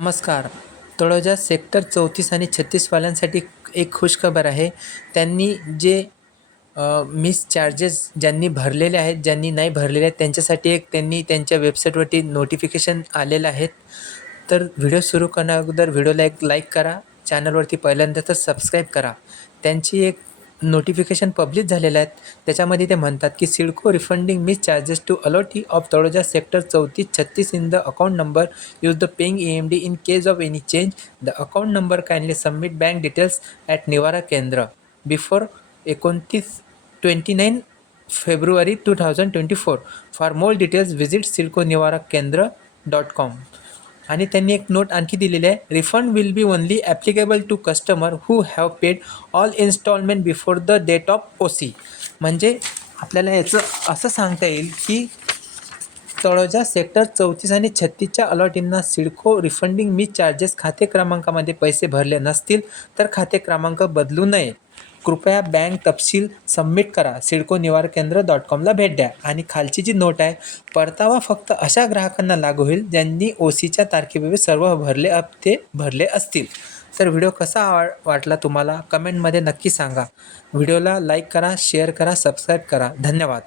नमस्कार. तळोजा सेक्टर चौतीस आणि छत्तीसवाल्यांसाठी एक खुशखबर आहे. त्यांनी जे मिस चार्जेस ज्यांनी भरलेले आहेत ज्यांनी नाही भरलेले आहेत त्यांच्यासाठी एक त्यांनी त्यांच्या वेबसाईटवरती नोटिफिकेशन आलेलं आहेत. तर व्हिडिओ सुरू करण्या अगोदर व्हिडिओला एक लाईक करा. चॅनलवरती पहिल्यांदा तर सबस्क्राईब करा. त्यांची एक नोटिफिकेशन पब्लिश झालेलं आहेत. त्याच्यामध्ये ते म्हणतात की CIDCO refunding misc charges to allottee of Taloja sector चौतीस छत्तीस in the account number use the paying E M D in case of any change the account number kindly submit bank details at Nivara Kendra before एकोणतीस twenty nine February two thousand twenty four for more details visit CIDCO Nivara Kendra dot com आणि त्यांनी एक note आणखी दिलेली आहे refund will be only applicable to customer who have paid all installment before the date of O C म्हणजे आपल्याला याचं असं सांगता येईल की तळोजा सेक्टर चौतीस आणि छत्तीसच्या अलॉटींना सिडको रिफंडिंग मी चार्जेस खाते क्रमांकामध्ये पैसे भरले नसतील तर खाते क्रमांक बदलू नये. कृपया बँक तपशील सबमिट करा. सिडको निवार केंद्र डॉट कॉमला भेट द्या. आणि खालची जी नोट आहे परतावा फक्त अशा ग्राहकांना लागू होईल ज्यांनी ओ सीच्या तारखेपूर्वी सर्व भरले ते भरले असतील. तर व्हिडिओ कसा आवा वाटला तुम्हाला? कमेंटमध्ये नक्की सांगा. व्हिडिओला लाईक करा शेअर करा सबस्क्राईब करा. धन्यवाद.